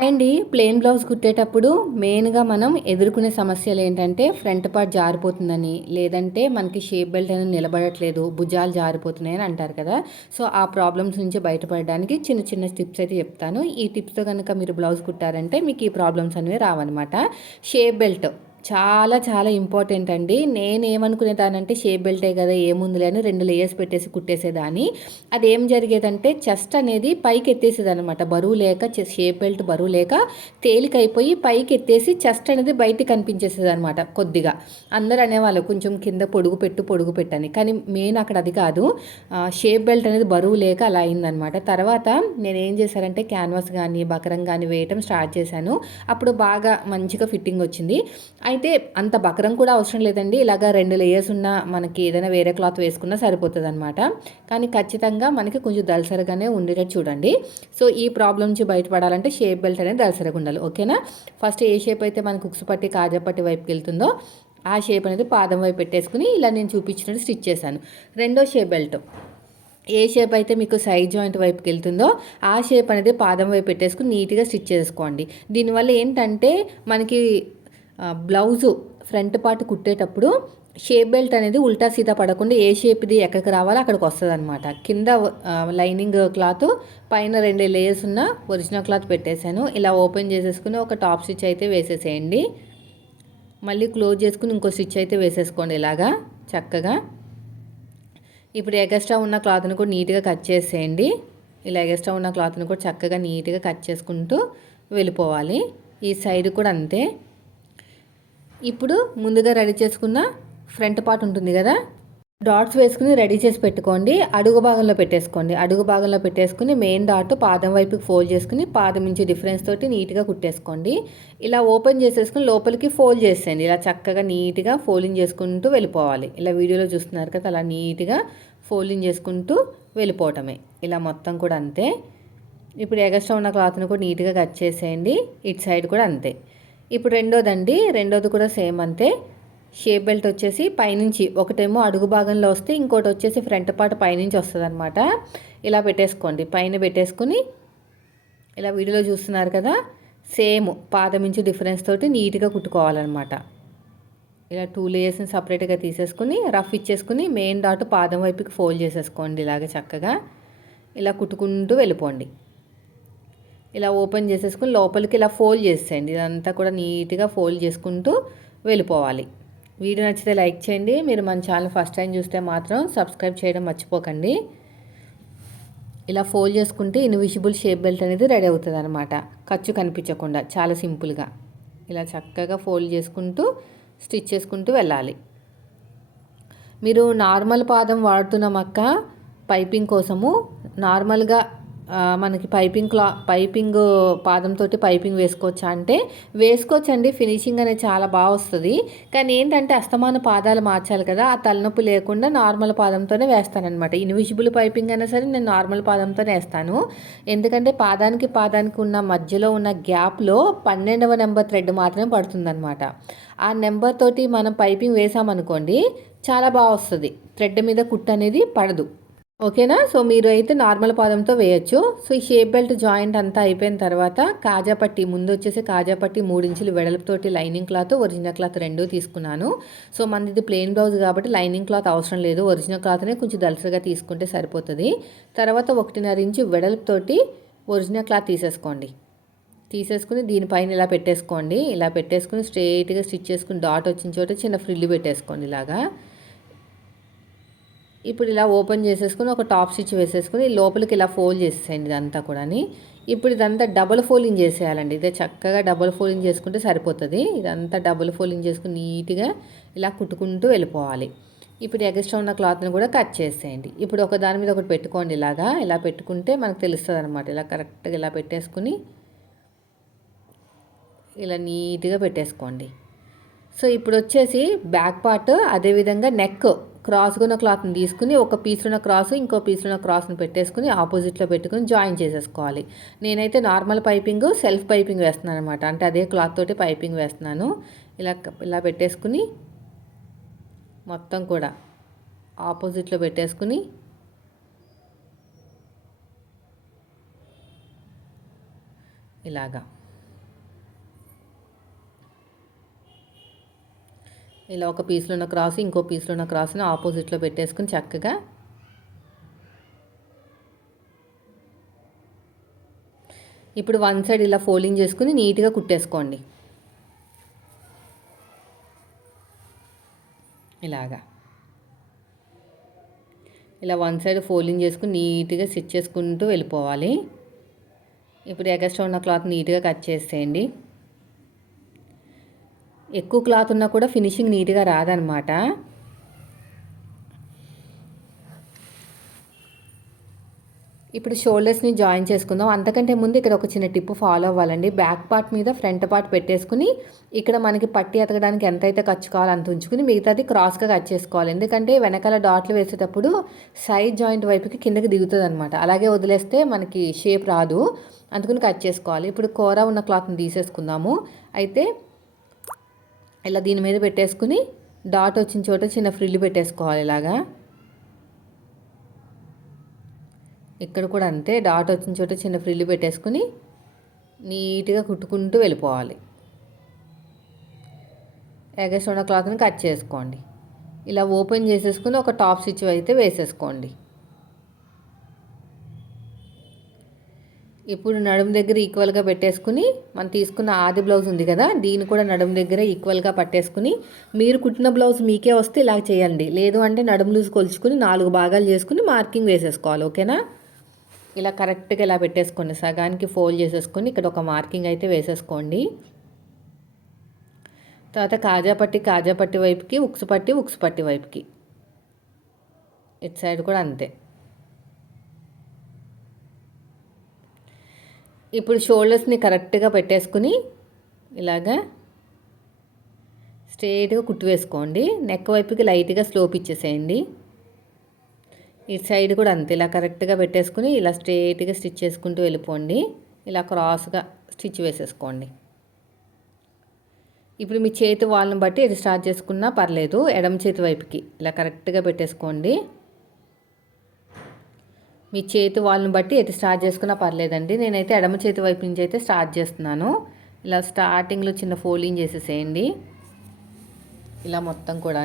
అండి plain blouse కుట్టేటప్పుడు మెయిన్గా మనం ఎదుర్కొనే సమస్యలు ఏంటంటే ఫ్రంట్ పార్ట్ జారిపోతుందని లేదంటే మనకి షేప్ బెల్ట్ అనేది నిలబడట్లేదు భుజాలు జారిపోతున్నాయి అని అంటారు కదా. సో ఆ ప్రాబ్లమ్స్ నుంచి బయటపడడానికి చిన్న చిన్న టిప్స్ అయితే చెప్తాను. ఈ టిప్స్తో కనుక మీరు బ్లౌజ్ కుట్టారంటే మీకు ఈ ప్రాబ్లమ్స్ అనేవి రావన్నమాట. షేప్ బెల్ట్ చాలా చాలా ఇంపార్టెంట్ అండి. నేను ఏమనుకునేదానంటే షేప్ బెల్టే కదా ఏముందిలే అని రెండు లేయర్స్ పెట్టేసి కుట్టేసేదాన్ని. అది ఏం జరిగేదంటే చెస్ట్ అనేది పైకి ఎత్తేసేది అనమాట బరువు లేక షేప్ బెల్ట్ బరువు లేక తేలికైపోయి పైకి ఎత్తేసి చెస్ట్ అనేది బయటికి కనిపించేసేది అనమాట కొద్దిగా. అందరు అనేవాళ్ళు కొంచెం కింద పొడుగు పెట్టు పొడుగు పెట్టని కానీ మెయిన్ అక్కడ అది కాదు. షేప్ బెల్ట్ అనేది బరువు లేక అలా అయిందనమాట తర్వాత నేను ఏం చేశానంటే క్యాన్వాస్ కానీ బకరం కానీ వేయటం స్టార్ట్ చేశాను. అప్పుడు బాగా మంచిగా ఫిట్టింగ్ వచ్చింది. అయితే అంత బకరం కూడా అవసరం లేదండి. ఇలాగ రెండు లేయర్స్ ఉన్న మనకి ఏదైనా వేరే క్లాత్ వేసుకున్నా సరిపోతుంది అనమాట కానీ ఖచ్చితంగా మనకి కొంచెం దలసరగానే ఉండేటట్టు చూడండి. సో ఈ ప్రాబ్లం నుంచి బయటపడాలంటే షేప్ బెల్ట్ అనేది దలసరగా ఉండాలి. ఓకేనా ఫస్ట్ ఏ షేప్ అయితే మనకు ఉక్స్ పట్టి కాజా పట్టి వైపుకి వెళ్తుందో ఆ షేప్ అనేది పాదం వైపు పెట్టేసుకుని ఇలా నేను చూపించినట్టు స్టిచ్ చేశాను. రెండో షేప్ బెల్ట్ ఏ షేప్ అయితే మీకు సైడ్ జాయింట్ వైపుకి వెళ్తుందో ఆ షేప్ అనేది పాదం వైపు పెట్టేసుకుని నీట్గా స్టిచ్ చేసుకోండి. దీనివల్ల ఏంటంటే మనకి బ్లౌజు ఫ్రంట్ పార్ట్ కుట్టేటప్పుడు షేప్ బెల్ట్ అనేది ఉల్టా సీదా పడకుండా ఏ షేప్ది ఎక్కడికి రావాలో అక్కడికి వస్తుంది అనమాట కింద లైనింగ్ క్లాత్ పైన రెండు లేయర్స్ ఉన్న ఒరిజినల్ క్లాత్ పెట్టేశాను. ఇలా ఓపెన్ చేసేసుకుని ఒక టాప్ స్టిచ్ అయితే వేసేసేయండి. మళ్ళీ క్లోజ్ చేసుకుని ఇంకో స్టిచ్ అయితే వేసేసుకోండి ఇలాగా చక్కగా. ఇప్పుడు ఎగస్ట్రా ఉన్న క్లాత్ని కూడా నీట్గా కట్ చేసేయండి. ఇలా ఎగస్ట్రా ఉన్న క్లాత్ని కూడా చక్కగా నీట్గా కట్ చేసుకుంటూ వెళ్ళిపోవాలి. ఈ సైడ్ కూడా అంతే. ఇప్పుడు ముందుగా రెడీ చేసుకున్న ఫ్రంట్ పార్ట్ ఉంటుంది కదా డాట్స్ వేసుకుని రెడీ చేసి పెట్టుకోండి. అడుగు భాగంలో పెట్టేసుకోండి. అడుగు భాగంలో పెట్టేసుకుని మెయిన్ డాట్ పాదం వైపుకి ఫోల్డ్ చేసుకుని పాదం నుంచి డిఫరెన్స్ తోటి నీట్గా కుట్టేసుకోండి. ఇలా ఓపెన్ చేసేసుకుని లోపలికి ఫోల్డ్ చేసేయండి. ఇలా చక్కగా నీట్గా ఫోల్డింగ్ చేసుకుంటూ వెళ్ళిపోవాలి. ఇలా వీడియోలో చూస్తున్నారు కదా అలా నీట్గా ఫోల్డింగ్ చేసుకుంటూ వెళ్ళిపోవటమే. ఇలా మొత్తం కూడా అంతే. ఇప్పుడు ఎగస్ట్రా ఉన్న క్లాత్ని కూడా నీట్గా కట్ చేసేయండి. ఇటు సైడ్ కూడా అంతే. ఇప్పుడు రెండోదండి రెండోది కూడా సేమ్ అంతే. షేప్ బెల్ట్ వచ్చేసి పైనుంచి ఒకటేమో అడుగు భాగంలో వస్తే ఇంకోటి వచ్చేసి ఫ్రంట్ పార్ట్ పైనుంచి వస్తుంది అనమాట ఇలా పెట్టేసుకోండి పైన పెట్టేసుకుని ఇలా వీడియోలో చూస్తున్నారు కదా సేమ్ పాదమించి డిఫరెన్స్ తోటి నీట్గా కుట్టుకోవాలన్నమాట. ఇలా టూ లేయర్స్ని సపరేట్గా తీసేసుకుని రఫ్ ఇచ్చేసుకుని మెయిన్ డాట్ పాదం వైపుకి ఫోల్డ్ చేసేసుకోండి ఇలాగ చక్కగా. ఇలా కుట్టుకుంటూ వెళ్ళిపోండి. ఇలా ఓపెన్ చేసేసుకుని లోపలికి ఇలా ఫోల్డ్ చేసేయండి. ఇదంతా కూడా నీట్గా ఫోల్డ్ చేసుకుంటూ వెళ్ళిపోవాలి. వీడియో నచ్చితే లైక్ చేయండి. మీరు మన ఛానల్ ఫస్ట్ టైం చూస్తే మాత్రం సబ్స్క్రైబ్ చేయడం మర్చిపోకండి. ఇలా ఫోల్డ్ చేసుకుంటే ఇన్విజిబుల్ షేప్ బెల్ట్ అనేది రెడీ అవుతుంది అనమాట ఖర్చు కనిపించకుండా చాలా సింపుల్గా. ఇలా చక్కగా ఫోల్డ్ చేసుకుంటూ స్టిచ్ చేసుకుంటూ వెళ్ళాలి. మీరు నార్మల్ పాదం వాడుతున్న మక్క పైపింగ్ కోసము నార్మల్గా మనకి పైపింగ్ క్లా పైపింగ్ పాదంతో పైపింగ్ వేసుకోవచ్చా అంటే వేసుకోవచ్చండి. ఫినిషింగ్ అనేది చాలా బాగా వస్తుంది. కానీ ఏంటంటే అస్తమాన పాదాలు మార్చాలి కదా ఆ తలనొప్పి లేకుండా నార్మల్ పాదంతోనే వేస్తానమాట ఇన్విజిబుల్ పైపింగ్ అయినా సరే నేను నార్మల్ పాదంతోనే వేస్తాను. ఎందుకంటే పాదానికి పాదానికి ఉన్న మధ్యలో ఉన్న గ్యాప్లో పన్నెండవ నెంబర్ థ్రెడ్ మాత్రమే పడుతుందన్నమాట. ఆ నెంబర్ తోటి మనం పైపింగ్ వేసామనుకోండి చాలా బాగా వస్తుంది. థ్రెడ్ మీద కుట్ అనేది పడదు. ఓకేనా? సో మీరు అయితే నార్మల్ పాదంతో వేయచ్చు. సో ఈ షేప్ బెల్ట్ జాయింట్ అంతా అయిపోయిన తర్వాత కాజాపట్టి ముందు వచ్చేసి కాజాపట్టి మూడించులు వెడల్పుతోటి లైనింగ్ క్లాత్ ఒరిజినల్ క్లాత్ రెండూ తీసుకున్నాను. సో మనది ప్లెయిన్ బ్లౌజ్ కాబట్టి లైనింగ్ క్లాత్ అవసరం లేదు. ఒరిజినల్ క్లాత్నే కొంచెం దలసగా తీసుకుంటే సరిపోతుంది. తర్వాత ఒకటిన్నర ఇంచు వెడల్పుతోటి ఒరిజినల్ క్లాత్ తీసేసుకోండి. తీసేసుకుని దీనిపైన ఇలా పెట్టేసుకోండి. ఇలా పెట్టేసుకుని స్ట్రైట్గా స్టిచ్ చేసుకుని డాట్ వచ్చిన చోట చిన్న ఫ్రిల్లు పెట్టేసుకోండి ఇలాగా. ఇప్పుడు ఇలా ఓపెన్ చేసేసుకుని ఒక టాప్ స్టిచ్ వేసేసుకుని లోపలికి ఇలా ఫోల్డ్ చేసేయండి ఇదంతా కూడా ఇప్పుడు ఇదంతా డబుల్ ఫోల్డింగ్ చేసేయాలండి. ఇదే చక్కగా డబుల్ ఫోల్డింగ్ చేసుకుంటే సరిపోతుంది. ఇదంతా డబుల్ ఫోల్డింగ్ చేసుకుని నీట్గా ఇలా కుట్టుకుంటూ వెళ్ళిపోవాలి. ఇప్పుడు ఎగస్ట్రా ఉన్న క్లాత్ని కూడా కట్ చేసేయండి. ఇప్పుడు ఒక దాని మీద ఒకటి పెట్టుకోండి ఇలాగా. ఇలా పెట్టుకుంటే మనకు తెలుస్తుంది అనమాట ఇలా కరెక్ట్గా ఇలా పెట్టేసుకుని ఇలా నీట్గా పెట్టేసుకోండి. సో ఇప్పుడు వచ్చేసి బ్యాక్ పార్ట్ అదేవిధంగా నెక్ క్రాస్గా ఉన్న క్లాత్ని తీసుకుని ఒక పీస్లో ఉన్న క్రాస్ ఇంకో పీస్లో ఉన్న క్రాస్ని పెట్టేసుకుని ఆపోజిట్లో పెట్టుకుని జాయిన్ చేసేసుకోవాలి. నేనైతే నార్మల్ పైపింగ్ సెల్ఫ్ పైపింగ్ వేస్తున్నాను అనమాట అంటే అదే క్లాత్ తోటి పైపింగ్ వేస్తున్నాను. ఇలా ఇలా పెట్టేసుకుని మొత్తం కూడా ఆపోజిట్లో పెట్టేసుకుని ఇలాగా. ఇలా ఒక పీస్లో ఉన్న క్రాస్ ఇంకో పీస్లో ఉన్న క్రాస్ని ఆపోజిట్లో పెట్టేసుకుని చక్కగా ఇప్పుడు వన్ సైడ్ ఇలా ఫోల్డింగ్ చేసుకుని నీట్గా కుట్టేసుకోండి. ఇలాగా. ఇలా వన్ సైడ్ ఫోల్డింగ్ చేసుకుని నీట్గా స్టిచ్ చేసుకుంటూ వెళ్ళిపోవాలి. ఇప్పుడు ఎగస్ట్రా ఉన్న క్లాత్ నీట్గా కట్ చేసేయండి. ఎక్కువ క్లాత్ ఉన్నా కూడా ఫినిషింగ్ నీట్గా రాదనమాట. ఇప్పుడు షోల్డర్స్ని జాయిన్ చేసుకుందాం. అంతకంటే ముందు ఇక్కడ ఒక చిన్న టిప్ ఫాలో అవ్వాలండి. బ్యాక్ పార్ట్ మీద ఫ్రంట్ పార్ట్ పెట్టేసుకుని ఇక్కడ మనకి పట్టి ఎతకడానికి ఎంతైతే ఖర్చు కావాలో అంత ఉంచుకుని మిగతాది క్రాస్గా కట్ చేసుకోవాలి. ఎందుకంటే వెనకాల డాట్లు వేసేటప్పుడు సైడ్ జాయింట్ వైపుకి కిందకి దిగుతుంది అనమాట అలాగే వదిలేస్తే మనకి షేప్ రాదు. అందుకని కట్ చేసుకోవాలి. ఇప్పుడు కూర ఉన్న క్లాత్ని తీసేసుకుందాము. అయితే ఇలా దీని మీద పెట్టేసుకుని డాట్ వచ్చిన చోట చిన్న ఫ్రిల్లు పెట్టేసుకోవాలి ఇలాగా. ఇక్కడ కూడా అంతే డాట్ వచ్చిన చోట చిన్న ఫ్రిల్లు పెట్టేసుకుని నీట్గా కుట్టుకుంటూ వెళ్ళిపోవాలి. ఎగస్ట్ ఉన్న క్లాత్ని కట్ చేసుకోండి. ఇలా ఓపెన్ చేసేసుకుని ఒక టాప్ స్టిచ్ అయితే వేసేసుకోండి. ఇప్పుడు నడుము దగ్గర ఈక్వల్గా పెట్టేసుకుని మనం తీసుకున్న ఆది బ్లౌజ్ ఉంది కదా దీన్ని కూడా నడుము దగ్గర ఈక్వల్గా పట్టేసుకుని మీరు కుట్టిన బ్లౌజ్ మీకే వస్తే ఇలా చేయండి. లేదు అంటే నడుము లూజ్ కొలుచుకుని నాలుగు భాగాలు చేసుకుని మార్కింగ్ వేసేసుకోవాలి ఓకేనా ఇలా కరెక్ట్గా ఇలా పెట్టేసుకోండి. సగానికి ఫోల్డ్ చేసేసుకొని ఇక్కడ ఒక మార్కింగ్ అయితే వేసేసుకోండి. తర్వాత కాజాపట్టి కాజాపట్టి వైపుకి ఉక్సుపట్టి ఉక్సుపట్టి వైపుకి. ఇటు సైడ్ కూడా అంతే. ఇప్పుడు షోల్డర్స్ని కరెక్ట్గా పెట్టేసుకుని ఇలాగా స్ట్రేట్గా కుట్టు వేసుకోండి. నెక్ వైపుకి లైట్గా స్లోప్ ఇచ్చేసేయండి. ఇటు సైడ్ కూడా అంతే ఇలా కరెక్ట్గా పెట్టేసుకుని ఇలా స్ట్రేట్గా స్టిచ్ చేసుకుంటూ వెళ్ళిపోండి. ఇలా క్రాస్గా స్టిచ్ వేసేసుకోండి. ఇప్పుడు మీ చేతి వాళ్ళని బట్టి ఇది స్టార్ట్ చేసుకున్నా పర్లేదు ఎడమ చేతి వైపుకి ఇలా కరెక్ట్గా పెట్టేసుకోండి. మీ చేతి వాళ్ళని బట్టి ఎటు స్టార్ట్ చేసుకున్నా పర్లేదండి. నేనైతే ఎడమ చేతి వైపు నుంచి అయితే స్టార్ట్ చేస్తున్నాను. ఇలా స్టార్టింగ్లో చిన్న ఫోల్డింగ్ చేసేసేయండి. ఇలా మొత్తం కూడా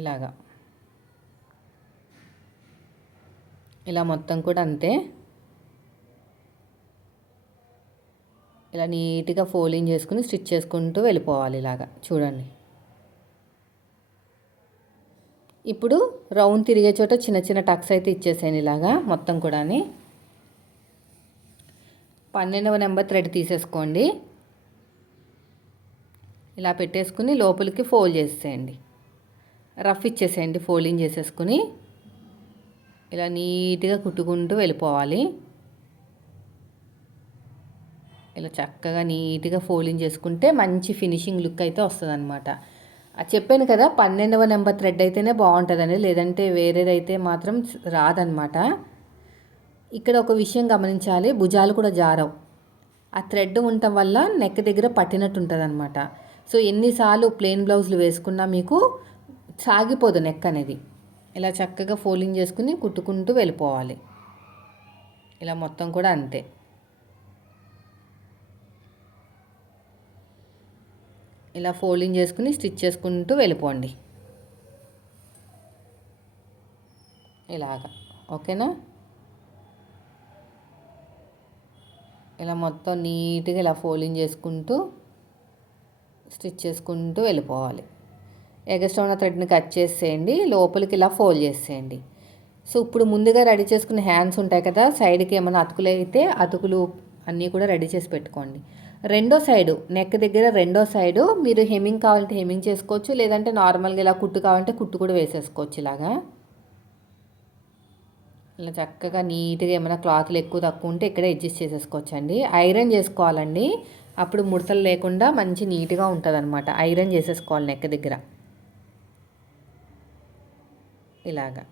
ఇలాగా. ఇలా మొత్తం కూడా అంతే. ఇలా నీట్గా ఫోల్డింగ్ చేసుకుని స్టిచ్ చేసుకుంటూ వెళ్ళిపోవాలి ఇలాగా. చూడండి. ఇప్పుడు రౌండ్ తిరిగే చోట చిన్న చిన్న టక్స్ అయితే ఇచ్చేసాను ఇలాగా మొత్తం కూడా పన్నెండవ నెంబర్ థ్రెడ్ తీసేసుకోండి. ఇలా పెట్టేసుకుని లోపలికి ఫోల్డ్ చేసేయండి రఫ్ ఇచ్చేసేయండి ఫోల్డింగ్ చేసేసుకుని. ఇలా నీట్గా కుట్టుకుంటూ వెళ్ళిపోవాలి. ఇలా చక్కగా నీట్గా ఫోల్డింగ్ చేసుకుంటే మంచి ఫినిషింగ్ లుక్ అయితే వస్తుంది అనమాట చెప్పాను కదా పన్నెండవ నెంబర్ థ్రెడ్ అయితేనే బాగుంటుందండి లేదంటే వేరేదైతే మాత్రం రాదనమాట ఇక్కడ ఒక విషయం గమనించాలి భుజాలు కూడా జారవు. ఆ థ్రెడ్ ఉండటం వల్ల నెక్ దగ్గర పట్టినట్టు ఉంటుంది అనమాట సో ఎన్నిసార్లు ప్లెయిన్ బ్లౌజులు వేసుకున్నా మీకు సాగిపోదు నెక్ అనేది. ఇలా చక్కగా ఫోల్డింగ్ చేసుకుని కుట్టుకుంటూ వెళ్ళిపోవాలి. ఇలా మొత్తం కూడా అంతే. ఇలా ఫోల్డింగ్ చేసుకుని స్టిచ్ చేసుకుంటూ వెళ్ళిపోండి. ఇలాగా. ఓకేనా? ఇలా మొత్తం నీట్గా ఇలా ఫోల్డింగ్ చేసుకుంటూ స్టిచ్ చేసుకుంటూ వెళ్ళిపోవాలి. ఎగస్ట్రా ఉన్న థ్రెడ్ని కట్ చేసేయండి లోపలికి ఇలా ఫోల్డ్ చేసేయండి. సో ఇప్పుడు ముందుగా రెడీ చేసుకున్న హ్యాండ్స్ ఉంటాయి కదా సైడ్కి ఏమైనా అతుకులు అయితే అతుకులు అన్నీ కూడా రెడీ చేసి పెట్టుకోండి. రెండో సైడు నెక్ దగ్గర రెండో సైడు మీరు హెమ్మింగ్ కావాలంటే హెమ్మింగ్ చేసుకోవచ్చు లేదంటే నార్మల్గా ఇలా కుట్టు కావాలంటే కుట్టు కూడా వేసేసుకోవచ్చు ఇలాగా. ఇలా చక్కగా నీట్గా ఏమైనా క్లాత్లు ఎక్కువ తక్కువ ఉంటే ఇక్కడే అడ్జస్ట్ చేసేసుకోవచ్చు అండి ఐరన్ చేసుకోవాలండి. అప్పుడు ముడతలు లేకుండా మంచి నీట్గా ఉంటుంది అనమాట ఐరన్ చేసేసుకోవాలి నెక్క దగ్గర. ఇలాగా.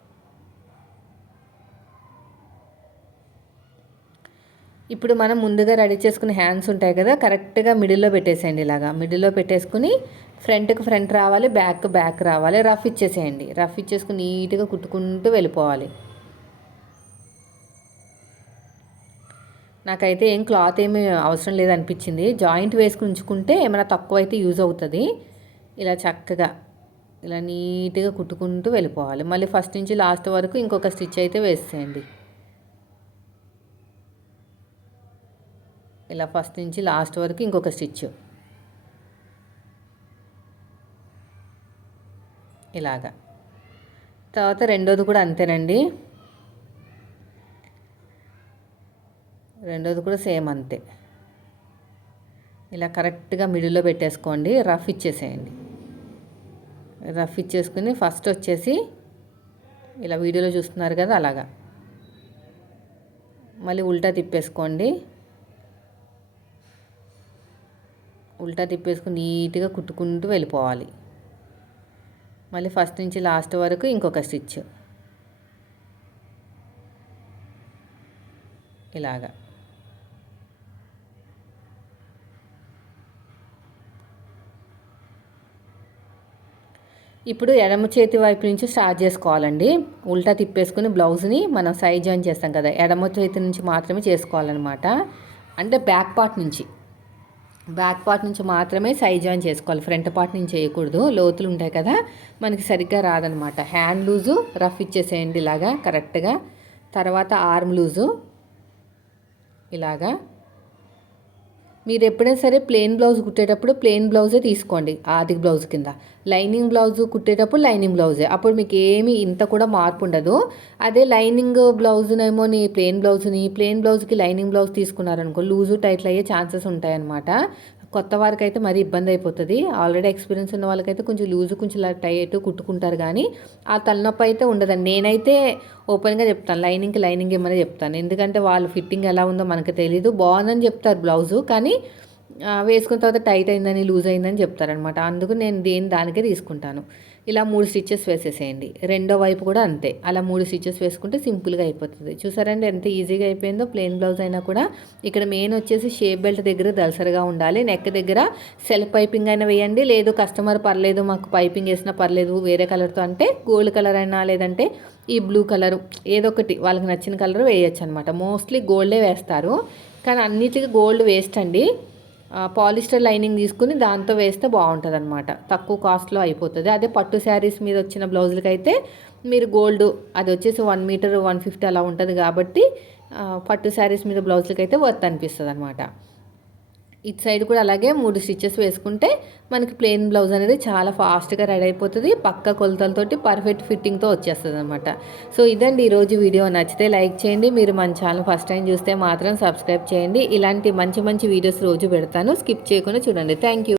ఇప్పుడు మనం ముందుగా రెడీ చేసుకున్న హ్యాండ్స్ ఉంటాయి కదా కరెక్ట్గా మిడిల్లో పెట్టేసేయండి ఇలాగా. మిడిల్లో పెట్టేసుకుని ఫ్రంట్కి ఫ్రంట్ రావాలి బ్యాక్ బ్యాక్ రావాలి. రఫ్ ఇచ్చేసేయండి. రఫ్ ఇచ్చేసుకుని నీట్గా కుట్టుకుంటూ వెళ్ళిపోవాలి. నాకైతే ఏం క్లాత్ ఏమీ అవసరం లేదనిపించింది. జాయింట్ వేసుకుని ఉంచుకుంటే ఏమైనా తక్కువ అయితే యూజ్ అవుతుంది. ఇలా చక్కగా ఇలా నీట్గా కుట్టుకుంటూ వెళ్ళిపోవాలి. మళ్ళీ ఫస్ట్ నుంచి లాస్ట్ వరకు ఇంకొక స్టిచ్ అయితే వేసేయండి. ఇలా ఫస్ట్ నుంచి లాస్ట్ వరకు ఇంకొక స్టిచ్. ఇలాగా. తర్వాత రెండోది కూడా అంతేనండి. రెండోది కూడా సేమ్ అంతే. ఇలా కరెక్ట్గా మిడిల్లో పెట్టేసుకోండి రఫ్ ఇచ్చేసేయండి. రఫ్ ఇచ్చేసుకుని ఫస్ట్ వచ్చేసి ఇలా వీడియోలో చూస్తున్నారు కదా అలాగా. మళ్ళీ ఉల్టా తిప్పేసుకోండి. ఉల్టా తిప్పేసుకుని నీట్గా కుట్టుకుంటూ వెళ్ళిపోవాలి. మళ్ళీ ఫస్ట్ నుంచి లాస్ట్ వరకు ఇంకొక స్టిచ్. ఇలాగా. ఇప్పుడు ఎడమ చేతి వైపు నుంచి స్టార్ట్ చేసుకోవాలండి. ఉల్టా తిప్పేసుకుని బ్లౌజ్ని మనం సైజ్ జాయిన్ చేస్తాం కదా ఎడమ చేతి నుంచి మాత్రమే చేసుకోవాలన్నమాట. అంటే బ్యాక్ పార్ట్ నుంచి. బ్యాక్ పార్ట్ నుంచి మాత్రమే సైజ్ జాయిన్ చేసుకోవాలి. ఫ్రంట్ పార్ట్ నుంచి చేయకూడదు. లోతులు ఉంటాయి కదా మనకి సరిగ్గా రాదనమాట. హ్యాండ్ లూజు రఫ్ ఇచ్చేసేయండి ఇలాగా కరెక్ట్గా. తర్వాత ఆర్మ్ లూజు ఇలాగా. మీరు ఎప్పుడైనా సరే ప్లెయిన్ బ్లౌజ్ కుట్టేటప్పుడు ప్లెయిన్ బ్లౌజే తీసుకోండి ఆది బ్లౌజ్ కింద. లైనింగ్ బ్లౌజ్ కుట్టేటప్పుడు లైనింగ్ బ్లౌజే అప్పుడు మీకు ఏమీ ఇంత కూడా మార్పు ఉండదు. అదే లైనింగ్ బ్లౌజ్నేమోని ప్లెయిన్ బ్లౌజ్ని ప్లెయిన్ బ్లౌజ్కి లైనింగ్ బ్లౌజ్ తీసుకున్నారనుకో లూజు టైట్లు అయ్యే ఛాన్సెస్ ఉంటాయన్నమాట. కొత్త వారికి అయితే మరీ ఇబ్బంది అయిపోతుంది ఆల్రెడీ ఎక్స్పీరియన్స్ ఉన్న వాళ్ళకైతే కొంచెం లూజు కొంచెం టైట్ కుట్టుకుంటారు కానీ ఆ తలనొప్పి అయితే ఉండదండి. నేనైతే ఓపెన్గా చెప్తాను. లైనింగ్కి లైనింగ్ ఏమని చెప్తాను. ఎందుకంటే వాళ్ళు ఫిట్టింగ్ ఎలా ఉందో మనకు తెలియదు బాగుందని చెప్తారు బ్లౌజు కానీ వేసుకున్న తర్వాత టైట్ అయిందని లూజ్ అయిందని చెప్తారనమాట అందుకు నేను దేని దానికే తీసుకుంటాను. ఇలా మూడు స్టిచ్చెస్ వేసేసేయండి. రెండో వైపు కూడా అంతే. అలా మూడు స్టిచ్చెస్ వేసుకుంటే సింపుల్గా అయిపోతుంది. చూసారండి ఎంత ఈజీగా అయిపోయిందో? ప్లెయిన్ బ్లౌజ్ అయినా కూడా ఇక్కడ మెయిన్ వచ్చేసి షేప్ బెల్ట్ దగ్గర దలసరిగా ఉండాలి. నెక్ దగ్గర సెల్ఫ్ పైపింగ్ అయినా వేయండి. లేదు కస్టమర్ పర్లేదు మాకు పైపింగ్ వేసినా పర్లేదు వేరే కలర్తో అంటే గోల్డ్ కలర్ అయినా లేదంటే ఈ బ్లూ కలరు ఏదో ఒకటి వాళ్ళకి నచ్చిన కలర్ వేయచ్చు అనమాట మోస్ట్లీ గోల్డే వేస్తారు. కానీ అన్నిటికీ గోల్డ్ వేస్ట్ అండి. పాలిస్టర్ లైనింగ్ తీసుకుని దాంతో వేస్తే బాగుంటుంది అనమాట తక్కువ కాస్ట్లో అయిపోతుంది. అదే పట్టు శారీస్ మీద వచ్చిన బ్లౌజులకి అయితే మీరు గోల్డ్ అది వచ్చేసి వన్ మీటర్ వన్ ఫిఫ్టీ అలా ఉంటుంది కాబట్టి పట్టు శారీస్ మీద బ్లౌజులకి అయితే వర్త్ అనిపిస్తుంది అనమాట ఇటు సైడ్ కూడా అలాగే మూడు స్టిచ్చెస్ వేసుకుంటే మనకి ప్లెయిన్ బ్లౌజ్ అనేది చాలా ఫాస్ట్గా రెడీ అయిపోతుంది. పక్క కొలతలతోటి పర్ఫెక్ట్ ఫిట్టింగ్తో వచ్చేస్తుంది అనమాట సో ఇదండి ఈరోజు వీడియో. నచ్చితే లైక్ చేయండి. మీరు మన ఛానల్ ఫస్ట్ టైం చూస్తే మాత్రం సబ్స్క్రైబ్ చేయండి. ఇలాంటి మంచి మంచి వీడియోస్ రోజు పెడతాను. స్కిప్ చేయకుండా చూడండి. థ్యాంక్